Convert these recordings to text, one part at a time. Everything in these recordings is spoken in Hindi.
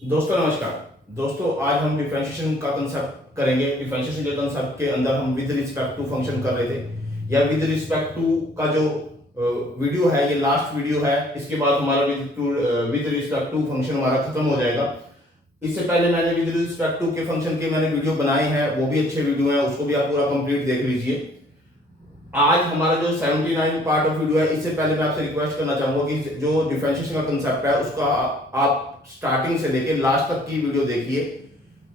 दोस्तों नमस्कार। दोस्तों आज हम डिफरेंशिएशन का कंसेप्ट करेंगे। डिफरेंशिएशन के कंसेप्ट के अंदर हम विद रिस्पेक्ट टू फंक्शन कर रहे थे, या विद रिस्पेक्ट टू का जो वीडियो है ये लास्ट वीडियो है। इसके बाद हमारा विद रिस्पेक्ट टू फंक्शन हमारा खत्म हो जाएगा। इससे पहले मैंने विद रिस्पेक्ट टू के फंक्शन के मैंने वीडियो बनाए हैं, वो भी अच्छे वीडियो हैं, उसको भी आप पूरा कंप्लीट देख लीजिए। आज हमारा जो 79 पार्ट ऑफ वीडियो है, इससे पहले मैं आपसे रिक्वेस्ट करना चाहूंगा कि जो डिफरेंशिएशन का कंसेप्ट है उसका आप स्टार्टिंग से लेके लास्ट तक की वीडियो देखिए।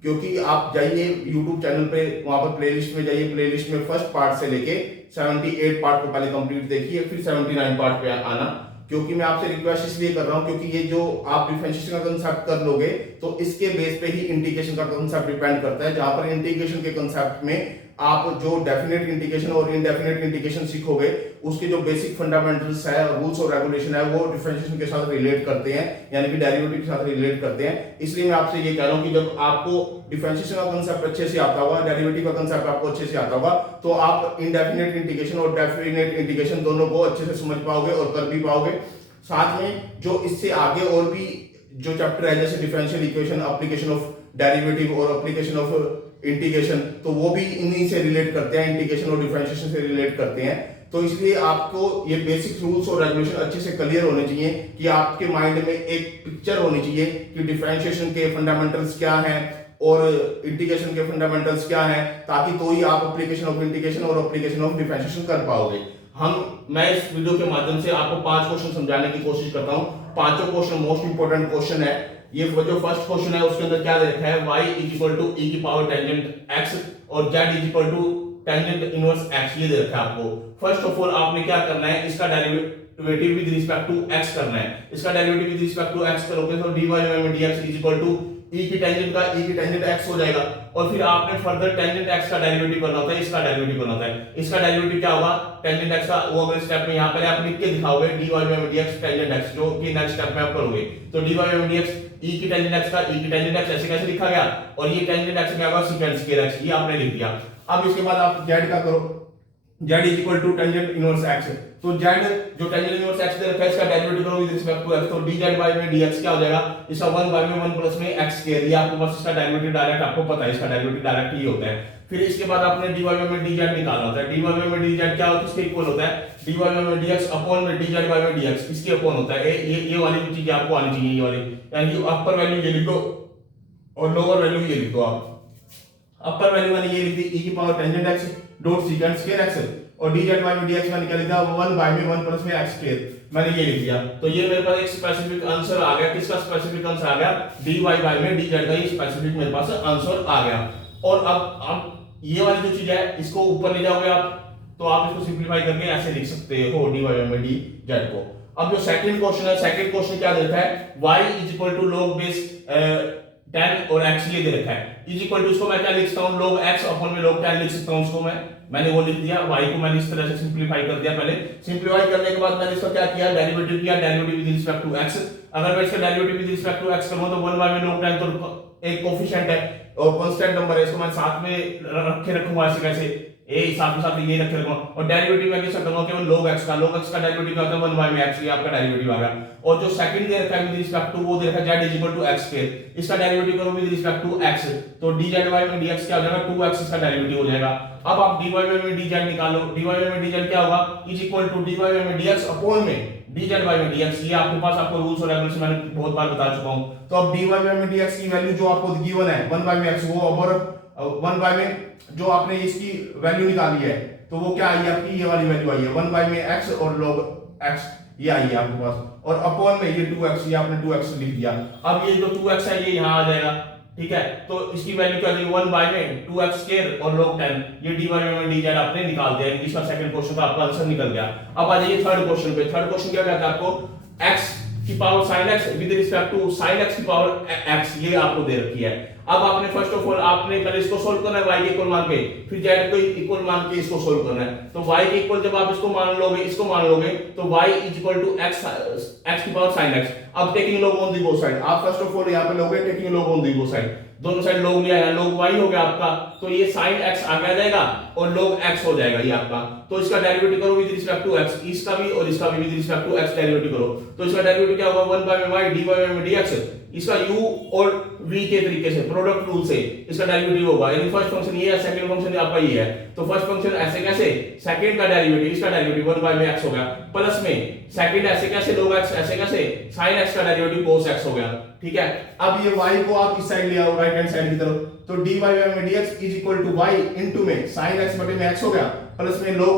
क्योंकि आप जाइए YouTube चैनल पे, वहां पर प्लेलिस्ट में जाइए, प्लेलिस्ट में फर्स्ट पार्ट से लेके 78 पार्ट को पहले कंप्लीट देखिए, फिर 79 पार्ट पे आना। क्योंकि मैं आपसे रिक्वेस्ट इसलिए कर रहा हूं क्योंकि ये जो आप डिफरेंशिएशन का कंसेप्ट कर लोगे तो इसके बेस पे ही इंटीग्रेशन का कंसेप्ट डिपेंड करता है। जहां पर इंटीग्रेशन के कंसेप्ट में आप जो डेफिनेट इंटीग्रेशन और इनडेफिनेट इंटीग्रेशन सीखोगे, उसके जो बेसिक फंडामेंटल्स है, रूल्स और रेगुलेशन है, वो डिफरेंशिएशन के साथ रिलेट करते हैं, यानी कि डेरिवेटिव के साथ रिलेट करते हैं। इसलिए मैं आपसे ये कह रहा हूं कि जब आपको डिफरेंशिएशन का कंसेप्ट अच्छे से आता होगा, डेरिवेटिव का कंसेप्ट आपको अच्छे से आता होगा, तो आप इनडेफिनेट इंटीग्रेशन और डेफिनेट इंटीग्रेशन दोनों को अच्छे से समझ पाओगे और कर भी पाओगे। साथ में जो इससे आगे और भी जो चैप्टर है, जैसे differential equation, application of derivative और एप्लीकेशन ऑफ इंटीग्रेशन, तो वो भी इन्हीं से रिलेट करते हैं, इंटीग्रेशन और डिफरेंशिएशन से रिलेट करते हैं। तो इसलिए आपको ये बेसिक रूल्स और रेगुलेशन अच्छे से क्लियर होने चाहिए कि आपके माइंड में एक पिक्चर होनी चाहिए कि डिफरेंशिएशन के फंडामेंटल्स क्या हैं और इंटीग्रेशन के फंडामेंटल्स क्या हैं, ताकि तो ही आप एप्लीकेशन ऑफ इंटीग्रेशन और एप्लीकेशन ऑफ डिफरेंशिएशन कर पाओगे। मैं इस वीडियो के माध्यम से आपको 5 क्वेश्चन समझाने की कोशिश करता हूं। पांचों क्वेश्चन मोस्ट इंपोर्टेंट क्वेश्चन है। ये जो फर्स्ट क्वेश्चन है उसके अंदर क्या दे रखा है, y is equal to e की पावर टेंजेंट x और z is equal to tangent inverse x, ये दे रखा है आपको। फर्स्ट ऑफ ऑल आपने क्या करना है, इसका derivative with respect to x करना है। इसका derivative with respect to x करोगे तो dy by dx is equal to e की टेंजेंट x हो जाएगा। और फिर आपने फर्दर टेंजेंट x का डेरिवेटिव करना होता है, इसका डेरिवेटिव करना होता है। इसका डेरिवेटिव क्या होगा, टेंजेंट x का वो अगले स्टेप में यहां पर आप लिख के दिखाओगे dy by dx tangent x, जो कि नेक्स्ट स्टेप में आप करोगे। तो dy बाय dx e की टेंजेंट x का e की टेंजेंट x ऐसे कैसे लिखा गया, और ये टेंजेंट x क्या होगा, सेकंड स्क्वायर x, ये आपने लिख दिया। अब इसके बाद आप z का करो, z is equal to tangent inverse x। तो z जो टेंजेंट इनवर्स x दे रखा है, इसका डेरिवेटिव करो विद रिस्पेक्ट टू x, तो dz बाय में dx क्या हो जाएगा, इसका 1 बाय में 1 प्लस में x स्क्वायर, ये आपके पास इसका डेरिवेटिव डायरेक्ट आपको पता है, इसका डेरिवेटिव डायरेक्ट ही होता है। फिर इसके बाद आपने dy बाय में dz निकालना होता है। dy बाय में dz क्या होता है, इसके इक्वल होता है dy बाय में dx अपॉन में dz बाय में dx, इसके अपॉन होता है। ये वाली चीज आपको आनी चाहिए, ये वाली, यानी अपर वैल्यू ये लिखो और लोअर वैल्यू ये लिखो। आप अपर वैल्यू मैंने ये लिख दी e की power tangent x dot second square x, और dz बाय में dx मैंने क्या लिखा, 1 बाय में 1 प्लस में x स्क्वायर, मैंने ये लिख दिया। तो ये मेरे पास एक स्पेसिफिक आंसर आ गया। किसका स्पेसिफिक आंसर आ गया, dy बाय में dz का, ये स्पेसिफिक मेरे पास आंसर आ गया। और अब ये वाली जो चीज है इसको ऊपर ले जाओगे आप, तो आप इसको सिंपलीफाई करके ऐसे लिख सकते हो dy बाय में dz को। अब जो सेकंड क्वेश्चन है, सेकंड क्वेश्चन क्या दे रखा है, y is equal to log base 10 और x ये दे रखा है, इज इक्वल टू, इसको मैं क्या लिख सकता हूं, log x अपॉन में log 10 लिख सकता हूं। उसको मैंने वो लिख दिया, y को मैंने इस तरह से सिंपलीफाई कर दिया। पहले सिंपलीफाई करने के बाद मैंने इसका क्या किया, डेरिवेटिव किया, derivative with respect to x। अगर मैं इसका derivative with respect to x करूं तो 1 बाय में log 10, तो एक कोफिशिएंट है और कांस्टेंट नंबर है, इसको मैं साथ में रखे रखूंगा ऐसे कैसे, ए साथ में साथ ये रखे रखूंगा। और डेरिवेटिव मैं किसका करूंगा, केवल log x का, log x का डेरिवेटिव क्या होता है, 1 बाय में x, ये आपका डेरिवेटिव आ गया। और जो सेकंड दे रखा है विद रिस्पेक्ट टू, वो दे रखा है z is equal to x square, इसका डेरिवेटिव करो विद रिस्पेक्ट टू x, तो dz बाय में dx क्या हो जाएगा, 2x इसका डेरिवेटिव हो जाएगा। अब आप dy बाय में dz निकालो, dy बाय में dz क्या होगा, is equal to dy by में dx अपॉन में dz बाय में dx, ये आपके पास आपको रूल्स और रेगुलेशन मैंने बहुत बार बता चुका हूं। तो अब dy बाय में dx की वैल्यू जो आपको गिवन है 1 बाय में x, वो और 1 बाय में जो आपने इसकी वैल्यू निकाली है, तो वो क्या आई है आपकी, ये वाली वैल्यू आई है 1 बाय में x और log x, ये आई है आपके पास, और अपॉन में ये 2x, ये आपने 2x लिख दिया। अब ये जो 2x है ये यहां आ जाएगा, ठीक है। तो इसकी वैल्यू क्या होगी, 1 बाय में 2x स्क्वायर और log 10, ये dy बाय में dz आपने निकाल दिया। इसका सेकंड क्वेश्चन का आपका आंसर निकल गया। अब आ जाइए थर्ड क्वेश्चन पे। थर्ड क्वेश्चन क्या कहता है आपको, x की power sin x with respect to sin x की पावर x, ये आपको दे रखी है। अब आपने फर्स्ट ऑफ ऑल आपने पहले इसको सोल्व करना है y के इक्वल मान के, फिर z को इक्वल मान के इसको सोल्व करना है। तो y के इक्वल जब आप इसको मान लोगे, इसको मान लोगे, तो y is equal to x की पावर sin x। अब taking log on the both side, आप फर्स्ट ऑफ ऑल यहां पे लोगे taking log on the both side, दोनों साइड log लिया है, log y हो गया आपका, तो ये sin x आ जाएगा और log x हो जाएगा ये आपका। तो इसका डेरिवेटिव करो विद रिस्पेक्ट टू x, इसका भी और इसका भी with respect to x derivative करो, तो इसका डेरिवेटिव क्या होगा, 1 बाय में y dy बाय में dx, इसका u और v के तरीके से प्रोडक्ट रूल से इसका डेरिवेटिव होगा, यानी फर्स्ट फंक्शन ये है, सेकंड फंक्शन आपका ये है, तो फर्स्ट फंक्शन ऐसे कैसे, सेकंड का डेरिवेटिव इसका डेरिवेटिव 1 बाय में x हो गया, प्लस में सेकंड ऐसे कैसे, log x ऐसे कैसे, sin x का डेरिवेटिव cos x हो गया, ठीक है। अब ये y को आप इस साइड ले आओ, राइट हैंड साइड की तरफ, तो dy बाय में dx is equal to y into में sin x बटे में x हो गया, प्लस में log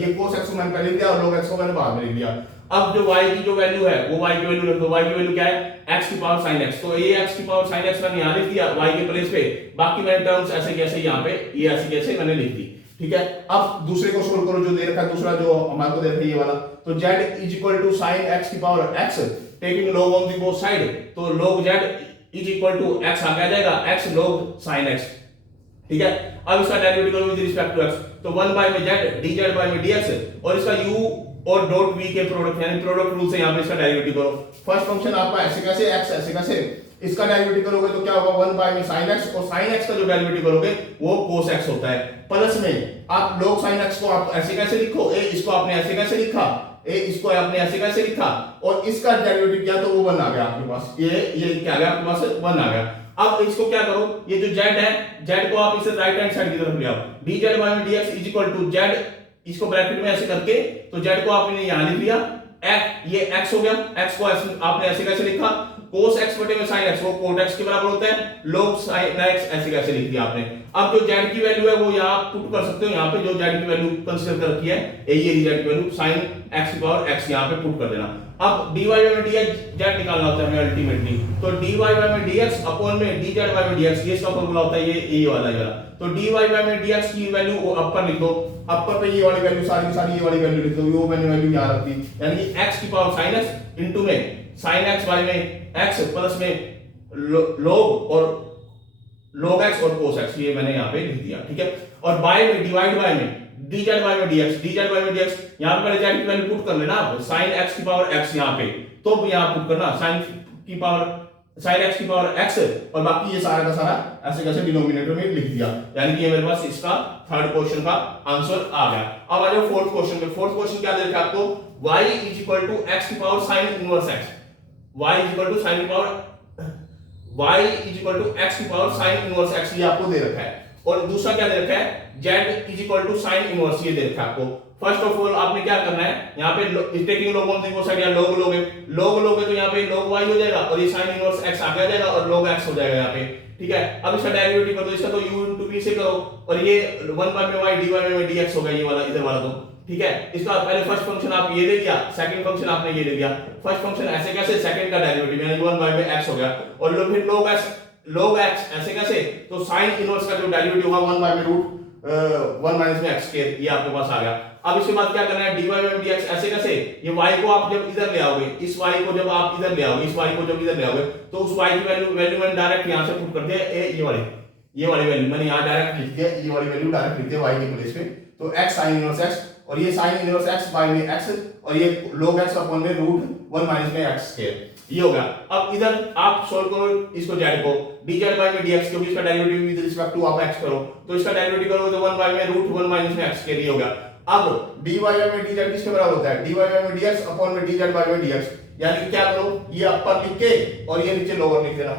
ये cos x को मैंने पहले लिख दिया और log x को मैंने बाद में लिख दिया। अब जो y की जो वैल्यू है वो y की वैल्यू रख दो, y की वैल्यू क्या है, x की पावर sin x, तो ये x की पावर sin x मैंने यहां लिख दिया y के प्लेस पे, बाकी मैंने टर्म्स ऐसे कैसे यहां पे ये ऐसे कैसे मैंने लिख दी, ठीक है। अब दूसरे को सोल्व करो, जो दे रखा है दूसरा जो हमारे को दे रखा है ये वाला, तो z is equal to sin x की power x taking log on the both side, तो log z is equal to x आ जाएगा, x log sin x, ठीक है। अब इसका डेरिवेटिव करो विद रिस्पेक्ट टू x, तो 1 बाय में z dz बाय में dx और इसका u और डॉट v के प्रोडक्ट यानी प्रोडक्ट रूल से यहां पे इसका डेरिवेटिव करो। फर्स्ट फंक्शन आपका ऐसे कैसे x ऐसे कैसे, इसका डेरिवेटिव करोगे तो क्या होगा 1 बाय में sin x, और sin x का जो डेरिवेटिव करोगे वो cos x होता है, प्लस में आप log sin x को आप ऐसे कैसे लिखो, ए इसको आपने ऐसे कैसे लिखा, ए इसको आपने ऐसे कैसे लिखा, और इसका डेरिवेटिव क्या, तो वो 1 आ गया आपके पास, ये क्या आ गया आपके पास 1 आ गया। अब इसको क्या करो, ये जो z है, z को आप इसे राइट हैंड साइड की तरफ ले आओ, dz बाय में dx is equal to z, इसको ब्रैकेट में ऐसे करके, तो z को आपने यहां लिख लिया, ये x हो गया, x को आपने ऐसे कैसे लिखा, cos x बटे में sin x, वो cot x के बराबर होता है, log sin x ऐसे कैसे लिख दिया आपने। अब जो z की वैल्यू है वो यहां पुट कर सकते हो, यहां पे जो z की वैल्यू कंसीडर कर रखी है ये z की वैल्यू sin x की पावर x यहां पे पुट कर देना। अब dy बाय में dx z निकालना होता है हमें अल्टीमेटली, तो dy बाय में dx अपॉन में dz बाय में dx, ये इसका फार्मूला होता है, ये वाला ये वाला, तो dy बाय में dx की वैल्यू वो अपर लिख दो, अपर पे ये वाली वैल्यू सारी की सारी ये वाली वैल्यू लिख दो, वो मैंने वैल्यू यहां रख दी, यानी कि x की पावर sin x इनटू में sin x बाय में x प्लस में log और log x और cos x, ये मैंने यहां पे लिख दिया, ठीक है। और बाय में डिवाइड बाय में dz बाय में dx यहां पे पहले z की वैल्यू पुट कर लेना, sin x की पावर x यहां पे, तो यहां पुट करना sin की पावर sin x की पावर x, और बाकी ये सारा का सारा ऐसे कैसे डिनोमिनेटर में लिख दिया, यानी कि ये मेरे पास इसका थर्ड क्वेश्चन का आंसर आ गया। अब आ जाओ फोर्थ क्वेश्चन पे। फोर्थ क्वेश्चन क्या दे रखा है आपको, y is equal to x की power sin inverse x, y is equal to sin की power y is equal to x की पावर sin इनवर्स x, ये आपको दे रखा है। और दूसरा क्या दे रखा है, z is equal to sin inverse, ये दे रखा है आपको। फर्स्ट ऑफ ऑल आपने क्या करना है, यहाँ पे taking log on the both side या log लोगे तो यहाँ पे log y हो जाएगा और ये sin इनवर्स x आ जाएगा और log x हो जाएगा यहाँ पे, ठीक है। अब इसका डेरिवेटिव कर दो, इसका तो u into v से करो, और ये 1 बाय में y dy बाय में dx हो गया, ये वाला इधर वाला, तो ठीक है। इसका पहले फर्स्ट फंक्शन आप ये ले लिया, सेकंड फंक्शन आपने ये ले लिया, फर्स्ट फंक्शन ऐसे कैसे, सेकंड का डेरिवेटिव यानी 1 बाय में x हो गया, और फिर log x ऐसे कैसे, तो sin इनवर्स का जो डेरिवेटिव होगा 1 बाय में रूट 1 माइनस में x स्क्वायर, ये आपके पास आ गया। अब इसके बाद क्या करना है, dy बाय dx ऐसे कैसे, ये y को आप जब इधर ले आओगे, इस y को जब आप इधर ले आओगे, इस y को जब इधर ले आओगे, तो उस y की वैल्यू मैंने डायरेक्ट यहां से पुट कर दिया, ये वाली वैल्यू मैंने यहां डायरेक्ट लिख दिया, ये वाली वैल्यू डायरेक्ट लिख दिया y के प्लेस पे, तो x sin इनवर्स x, और ये sin इनवर्स x बाय में x, और ये log x अपॉन में रूट 1 माइनस में x स्क्वायर, ये हो गया। अब इधर आप सोल्व करो इसको z को, dz बाय में dx, क्योंकि इसका डेरिवेटिव विद रिस्पेक्ट टू आप x करो, तो इसका डेरिवेटिव करोगे तो 1 बाय में रूट 1 माइनस में x स्क्वायर, ये हो गया। अब dy बाय में dz किसके बराबर होता है, dy बाय में dx अपॉन में dz बाय में dx, यानी क्या करो, ये अपर लिख के और ये नीचे लोअर लिख देना,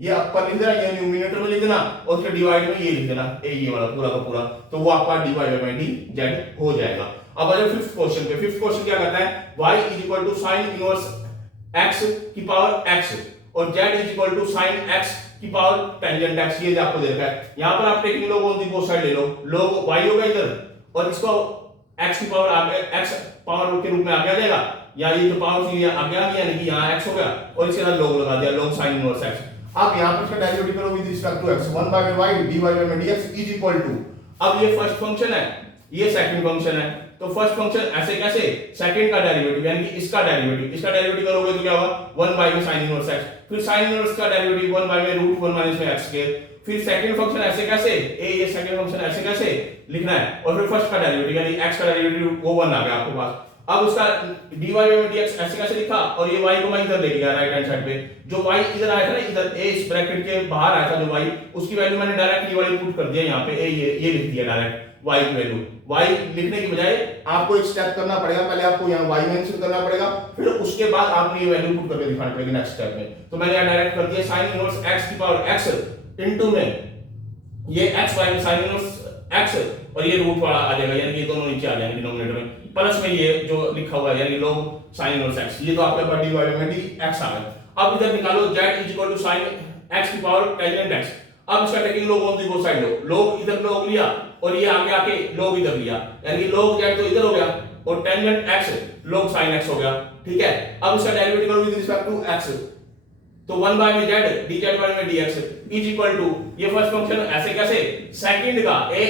ये अपर लिख देना, ये न्यूमरेटर में लिख देना, और उसके डिवाइड में ये लिख देना, ये वाला पूरा का पूरा, तो वो आपका dy बाय dz हो जाएगा। अब आ जाओ फिफ्थ क्वेश्चन पे। फिफ्थ क्वेश्चन क्या कहता है, y is equal to sin inverse x की पावर x और z is equal to sin x की पावर टेंजेंट x, ये आपको दे रखा है। यहां पर आप taking log on the both side ले लो, log y होगा इधर और इसको x की पावर आगे x पावर के रूप में आगे आ जाएगा, या ये जो पावर थी आगे आ गया, यानी कि यहां x हो गया और इसके साथ log लगा दिया, log sin इनवर्स x। अब यहां पर इसका डेरिवेटिव करो with respect to x, 1 by y dy by dx is equal to, अब ये फर्स्ट फंक्शन है, ये सेकंड फंक्शन है, तो फर्स्ट फंक्शन ऐसे कैसे, सेकंड का डेरिवेटिव यानी कि इसका डेरिवेटिव करोगे तो क्या होगा 1 बाय में sin इनवर्स x, फिर sin इनवर्स का डेरिवेटिव 1 बाय में रूट 1 माइनस में x स्क्वायर, फिर सेकंड फंक्शन ऐसे कैसे, ये सेकंड फंक्शन ऐसे कैसे लिखना है, और फिर फर्स्ट का डेरिवेटिव यानी x का डेरिवेटिव वो 1 आ गया आपके पास। अब उसका dy बाय dx ऐसे कैसे लिखा, और ये y को मैं इधर ले गया राइट हैंड साइड पे, जो y इधर आया था ना, इधर a इस ब्रैकेट के बाहर आया था जो y, उसकी वैल्यू मैंने डायरेक्ट ये वाली पुट कर दिया यहाँ पे, ये लिख दिया डायरेक्ट, y की वैल्यू। y लिखने की बजाय आपको एक स्टेप करना पड़ेगा, पहले आपको यहाँ y मेंशन करना पड़ेगा, फिर उसके बाद आपने ये वैल्यू पुट करके दिखानी पड़ेगी नेक्स्ट स्टेप में। तो मैंने यहाँ डायरेक्ट कर दिया sin इनवर्स x की पावर x इनटू में ये x y में sin इनवर्स x और ये रूट वाला आ जाएगा, यानी कि ये दोनों नीचे आ जाएंगे डिनोमिनेटर में, प्लस में ये जो लिखा हुआ है यानी log sin इनवर्स x, ये तो आपके पास dy में dx आ गया। अब इधर निकालो z sin x की पावर टेंजेंट x। अब इसका taking log on the both side low, log इधर log लिया और ये आगे आके log इधर लिया, यानी कि log z तो इधर हो गया और tangent x log sin x हो गया, ठीक है। अब इसका डेरिवेटिव करो विद रिस्पेक्ट टू x, तो 1 बाय में z dz बाय में dx इज इक्वल टू ये फर्स्ट फंक्शन ऐसे कैसे, सेकंड का a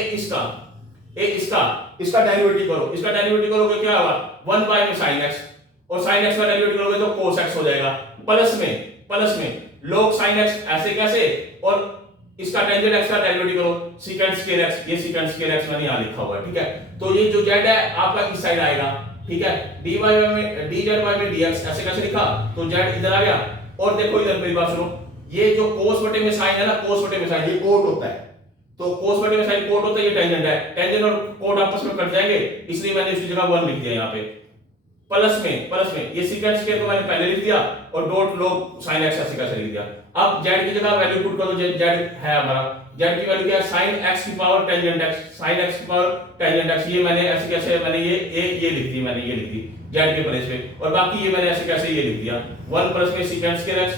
इसका डेरिवेटिव करो, इसका डेरिवेटिव करोगे क्या होगा 1 बाय में sin x और sin x का डेरिवेटिव करोगे तो cos x हो जाएगा, प्लस में log sin x ऐसे कैसे और इसका टेंजेंट x का डेरिवेटिव करो secant square x, ये secant square x मैंने यहां लिखा हुआ है, ठीक है। तो ये जो z है आपका इस साइड आएगा, ठीक है। dy में dz बाय में dx ऐसे कैसे लिखा, तो z इधर आ गया और देखो इधर मेरी बात सुनो, ये जो cos बटे में sin है ना, cos बटे में sin ये कोट होता है, तो cos बटे में sin कोट होता है, ये टेंजेंट है, टेंजेंट और कोट आपस में कट जाएंगे, इसलिए मैंने इसकी जगह 1 लिख दिया यहाँ पे, प्लस में ये secant square को मैंने पहले लिख दिया और डॉट log sin x ऐसे कैसे लिख दिया। अब z की जगह वैल्यू पुट करो, z है हमारा, z की वैल्यू क्या है sin x की power tangent x, sin x की पावर टेंजेंट x, ये मैंने ऐसे कैसे मैंने ये लिख दी, मैंने ये लिख दी z के प्लेस पे, और बाकी ये मैंने ऐसे कैसे ये लिख दिया 1 प्लस में secant square x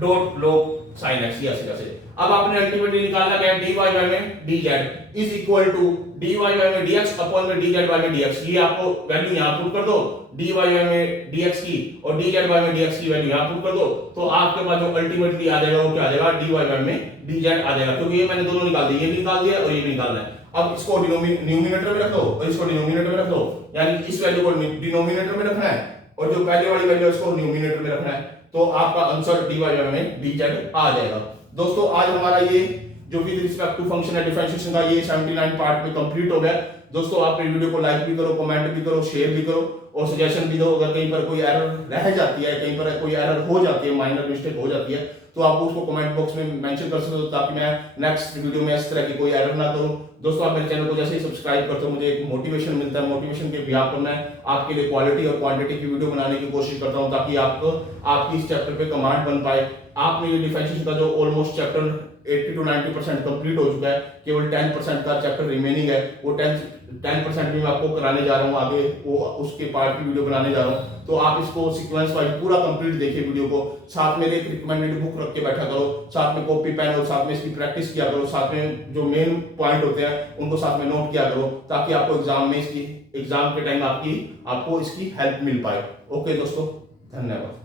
dot log sin x, ये ऐसे कैसे। अब आपने अल्टीमेटली निकालना क्या है, dy बाय में dz is equal to dy by में dx अपॉन में dz बाय में dx, ये आपको वैल्यू यहां पुट कर दो, dy बाय में dx की और dz बाय में dx की वैल्यू यहां पुट कर दो, तो आपके पास जो अल्टीमेटली आ जाएगा वो क्या आ जाएगा, dy बाय में dz आ जाएगा, क्योंकि ये मैंने दोनों निकाल दिए, ये भी निकाल दिया और ये भी निकालना है। अब इसको न्यूमरेटर में रख दो और इसको डिनोमिनेटर में रख दो, यानी इस वैल्यू को डिनोमिनेटर में रखना है और जो पहले वाली वैल्यू है उसको न्यूमरेटर में रखना है, तो आपका आंसर dy बाय में dz आ जाएगा। दोस्तों आज हमारा ये जो विद रिस्पेक्ट टू फंक्शन है डिफरेंशिएशन का ये 79 पार्ट में कंप्लीट हो गया। दोस्तों आप वीडियो को लाइक भी करो, कमेंट भी करो, शेयर भी करो और सजेशन भी दो। अगर कहीं पर कोई एरर रह जाती है, कहीं पर कोई एरर हो जाती है, माइनर मिस्टेक हो जाती है, तो आप उसको कमेंट बॉक्स में मेंशन कर सकते हो, ताकि मैं नेक्स्ट वीडियो में इस तरह की कोई एरर ना करूं। दोस्तों आप मेरे चैनल को जैसे ही सब्सक्राइब करते हो मुझे एक मोटिवेशन मिलता है, मोटिवेशन के बिहाफ पर मैं आपके लिए क्वालिटी और क्वांटिटी की वीडियो बनाने की कोशिश करता हूं, ताकि आपको आपकी इस चैप्टर पे कमांड बन पाए। आपने ये डिफरेंशिएशन का जो ऑलमोस्ट चैप्टर 80 to 90% कंप्लीट हो चुका है, केवल 10% का चैप्टर रिमेनिंग है, वो 10% भी मैं आपको कराने जा रहा हूँ आगे, वो उसके पार्ट की वीडियो बनाने जा रहा हूँ। तो आप इसको सीक्वेंस वाइज पूरा कंप्लीट देखिए वीडियो को, साथ में एक रिकमेंडेड बुक रख के बैठा करो, साथ में कॉपी पेन और साथ में इसकी प्रैक्टिस किया करो, साथ में जो मेन पॉइंट होते हैं उनको साथ में नोट किया करो, ताकि आपको एग्जाम के टाइम आपको इसकी हेल्प मिल पाए। ओके दोस्तों, धन्यवाद।